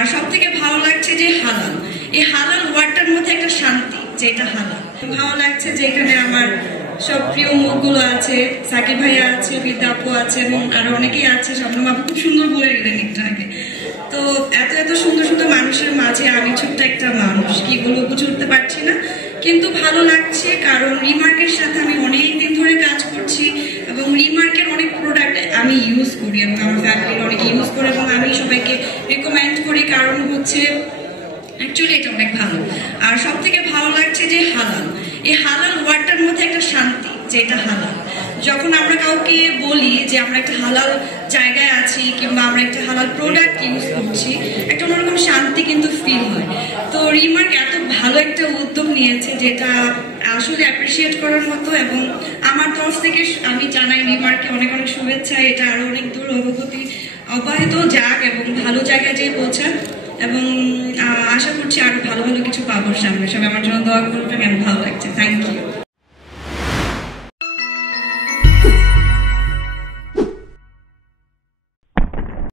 আর সব থেকে ভালো লাগছে যে হালাল, এই হালাল ওয়ার্ডটার মধ্যে একটা শান্তি, যে এটা হালাল। ভালো লাগছে যে এখানে আমার সব প্রিয় মুখগুলো আছে, সাকিব ভাইয়া আছে, বিদ্যা আপু আছে এবং আরো অনেকেই আছে। শবনম আপু খুব সুন্দর বলে গেলেন একটু আগে। তো এত এত সুন্দর সুন্দর মানুষের মাঝে আমি ছোট্ট একটা মানুষ, কি বলবো বুঝে উঠতে পারছি না, কিন্তু ভালো লাগছে কারণ রিমার্কের সাথে আমি অনেকদিন ধরে কাজ করছি এবং রিমার্কের অনেক প্রোডাক্ট আমি ইউজ করি এবং আমার ফ্যামিলির অনেকে ইউজ করে এবং আমি সবাইকে রিকমেন্ড করি, কারণ হচ্ছে অ্যাকচুয়ালি এটা অনেক ভালো। আর সব থেকে ভালো লাগছে যে হালাল, এই হালাল ওয়ার্ডটার মধ্যে একটা শান্তি, যে এটা হালাল। যখন আমরা কাউকে বলি যে আমরা একটা হালাল জায়গায় আছি কিংবা আমরা একটা হালাল প্রোডাক্ট ইউজ করছি, একটা অন্যরকম শান্তি কিন্তু ফিল হয়। তো রিমার্ক এত ভালো একটা উদ্যোগ নিয়েছে যেটা আসলে অ্যাপ্রিসিয়েট করার মতো, এবং আমার তরফ থেকে আমি জানাই রিমার্ককে অনেক অনেক শুভেচ্ছা। এটা আরো অনেক দূর অব্যাহত যাক এবং ভালো জায়গায় যেয়ে পৌঁছাক, এবং আশা করছি আরো ভালো ভালো কিছু পাবো সামনে। সবাই আমার জন্য দোয়া করবেন, ভালো লাগছে। Thank you.